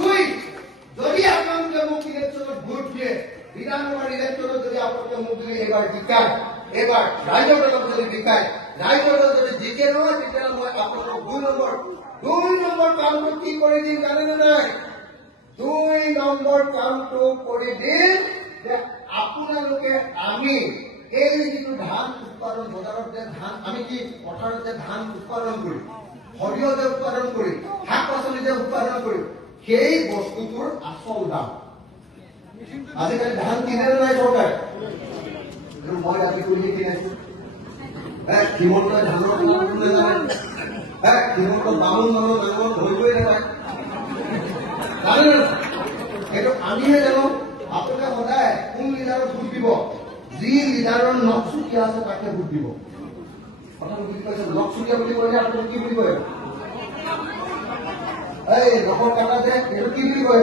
দুই, যদি আপোনালোকে মোক ইলেকশ্যনত ভোট দিয়ে, বিধানসভাৰ ইলেকশ্যনত যদি আপোনালোকে মোক যদি এইবাৰ জিকায়, এইবাৰ ৰাইজৰ দলক যদি জিকায়, ৰাইজৰ দল যদি জিকে নহয়, তেতিয়াহ'লে মই আপোনালোকক 2 নম্বৰ কামটো কি কৰি দিম জানেনে নাই? 2 নম্বৰ কামটো কৰি দিম যে আপোনালোকে আমি এই যিটো ধান উৎপাদন, বজাৰত যে ধান আমি কি পথাৰত যে ধান উৎপাদন কৰি, সৰিয়হ যে উৎপাদন কৰি, শাক পাচলি যে উৎপাদন কৰি, সেই বস্তুটোৰ আচল দাম আজিকালি ধান কিনেনে নাই চৰকাৰে? মই ৰাতি কৰি কিনাইছো। হিমন্তই ধানৰ দামটো নাজানে, হিমন্ত বামুণ মানুহ ডাঙৰ ধৰিবই নাপায়, জানে না? সেইটো আমিহে জানো। আপোনালোকে সদায় কোন লিডাৰক ভোট দিব? যি লিডাৰৰ নখচুকীয়া আছে তাকে ভোট দিব। কথাটো বুজি পাইছে? নখচুকীয়া বুলি কলে আপোনালোকে কি বুলি কয়? এই নখৰ কাটা যে এইটো কি বুলি কয়?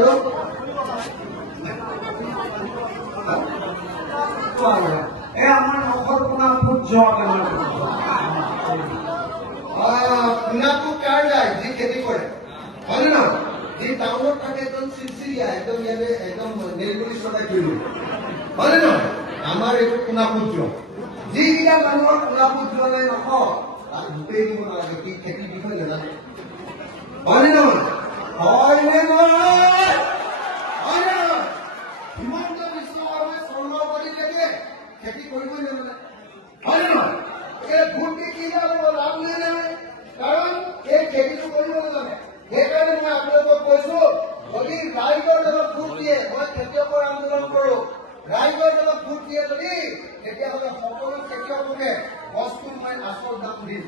আমাৰ নখৰ কোনা ফুট যোৱা কোনাটো কাৰ যায়? যি খেতি কৰে, হয় নে নহয়? যি টাউনত থাকে একদম চিলচিলিয়া, একদম ইয়াতে একদম নেলগুৰি চটাই থৈ দিব, হয় নে নহয়? আমাৰ এইটো কোনাপুত যোৱা। যিকেইটা মানুহৰ কোনাপুত যোৱা নাই নহয়, তাক গোটেই দিব নালাগে, কি খেতিৰ বিষয়ে নাজানে, হয় নে নহয়? হয় নে নহয়? হয় নে নহয়? হিমন্ত বিশ্ব শৰ্মাই চন্দ্ৰৰ পানী থাকে, খেতি কৰিবই নাজানে, হয় নে নহয়? এই ভোট দি কি লাভ নাই, কাৰণ এই খেতিটো কৰিব নাজানে। সেইকাৰণে মই আপোনালোকক কৈছো, যদি ৰাইজৰ দলক ভোট দিয়ে, মই খেতিয়কৰ আন্দোলন কৰো, ৰাইজৰ দলক ভোট দিয়ে যদি, তেতিয়াহ'লে সকলো খেতিয়ককে বস্তুৰ মই আচল দাম দিম,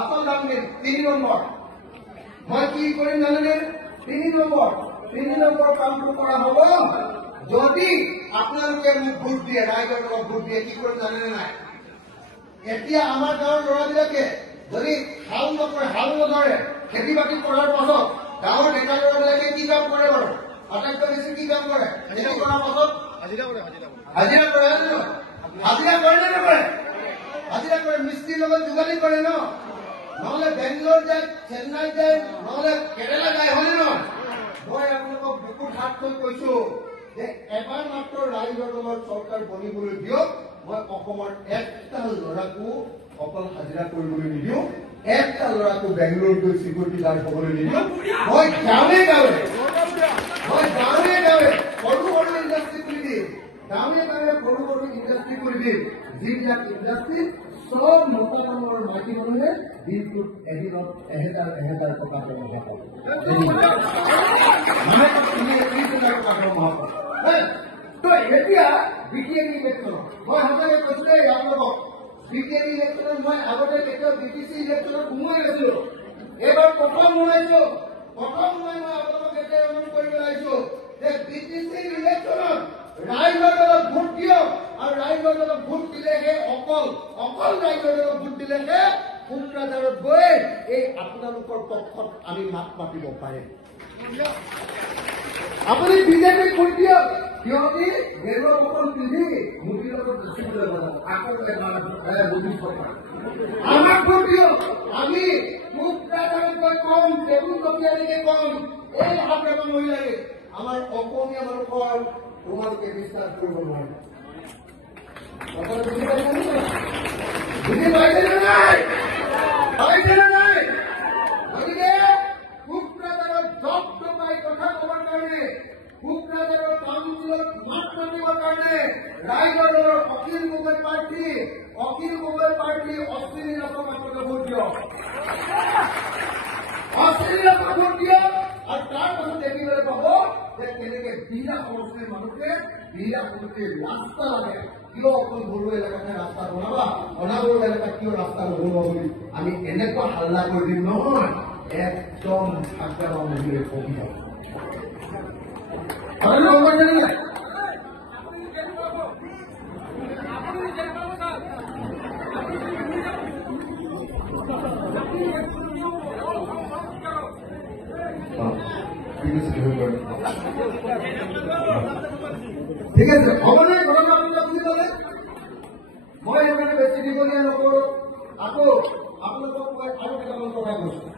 আচল দাম দিম। 3 নম্বৰ মই কি কৰিম জানেনে? 3 নম্বৰ কামটো কৰা হ'ব। যদি আপোনালোকে মোক ভোট দিয়ে, ৰাইজৰ দলক ভোট দিয়ে, কি কৰিম জানেনে নাই? এতিয়া আমাৰ গাঁৱৰ ল'ৰাবিলাকে যদি হাল নধৰে, খেতি বাতি কৰাৰ পাছত গাঁৱৰ ডেকা ল'ৰাবিলাকে কি কাম কৰে বাৰু? আটাইতকৈ বেছি কি কাম কৰে? খেতি কৰাৰ পাছত হাজিৰা কৰে, হাজিৰা কৰে নে নকৰে? হাজিৰা কৰে, মিস্ত্ৰীৰ লগত যোগালী কৰে ন, নহলে বেংগলোৰ যায়, চেন্নাই যায়, নহলে কেৰেলা যায়, হয় নে নহয়? মই আপোনালোকক বুকুত হাত থৈ কৈছো যে এবাৰ মাত্ৰ ৰাইজৰ দলৰ চৰকাৰ বনিবলৈ দিয়ক। মই অসমৰ একটা ল'ৰাকো অকল হাজিৰা কৰিবলৈ নিদিওঁ, একটা ল'ৰাকো বেংগলোৰ গৈ চিকিউৰিটি গাৰ্ড হ'বলৈ নিদিওঁ। মই গাঁৱে গাঁৱে সৰু সৰু ইণ্ডাষ্ট্ৰী খুলি দিম, গাঁৱে গাঁৱে সৰু সৰু ইণ্ডাষ্ট্ৰী খুলি দিম, যিবিলাক ইণ্ডাষ্ট্ৰী সব মতা মানুহৰ মাইকী মানুহে দিনটোত এদিনত 1000 টকা দৰমহা পাব। এতিয়া বিটিএডি ইলেকশ্যনত মই সঁচাকে কৈছো দেই আপোনালোকক, বিটিএডি ইলেকশ্যনত মই আগতে কেতিয়াও বিটিচি ইলেকশ্যনত সোমোৱাই নাছিলো, এইবাৰ প্ৰথম সোমাইছো। মই আপোনালোকক এতিয়া অনুৰোধ কৰিবলৈ আহিছো যে বিটিচি ইলেকশ্যনত ৰাইজৰ দলক ভোট দিয়ক, আৰু ৰাইজৰ দলক ভোট দিলেহে অকল ৰাইজৰ দলক ভোট দিলেহে কোকৰাঝাৰত গৈ এই আপোনালোকৰ পক্ষত আমি মাত মাতিব পাৰিম। আপুনি বিজেপিক ভোট দিয়ক, সিহঁতি গেৰুৱা বটন পিন্ধি মোদীৰ লগত দেখিবলৈ আমাক ভোট দিয়ক, আমি কোকৰাঝাৰতকৈ কম, টেবুল কপিয়ালৈকে কম, এই হাত মহিলাকে আমাৰ অসমীয়া মানুহৰ তোমালোকে বিশ্বাস কৰিব নোৱাৰে। বুজি পাইছে নে নাই? গতিকে কোকৰাঝাৰত জব টপাই কথা কবৰ কাৰণে, কোকৰাঝাৰৰ কাউন্সিলত মাত মাতিবৰ কাৰণে ৰাইজৰ দলৰ অখিল গগৈ পাৰ্টী অশ্বিনী দাসক আপোনালোকে ভোট দিয়ক, অশ্বিনী দাসক ভোট দিয়ক। আৰু তাৰ পাছত দেখিবলৈ পাব যে কেনেকে বিৰা সমষ্টিৰ মানুহে বিৰা সমষ্টিৰ ৰাস্তা লাগে। কিয় অকল বড়ো এলেকাতে ৰাস্তা বনাবা, অনাবড়ো এলেকাত কিয় ৰাস্তা নবনোৱা বুলি আমি এনেকুৱা হাল্লা কৰি দিম নহয়, একদম সাতটা মহিলে কবি হ'ব। ঠিক আছে, হ'বনে? ঘৰত আপোনালোকে বুজি পালে? মই সেইকাৰণে বেছি দীঘলীয়া নকৰো। আকৌ আপোনালোকক মই আৰু কেইটামান কথা কৈছো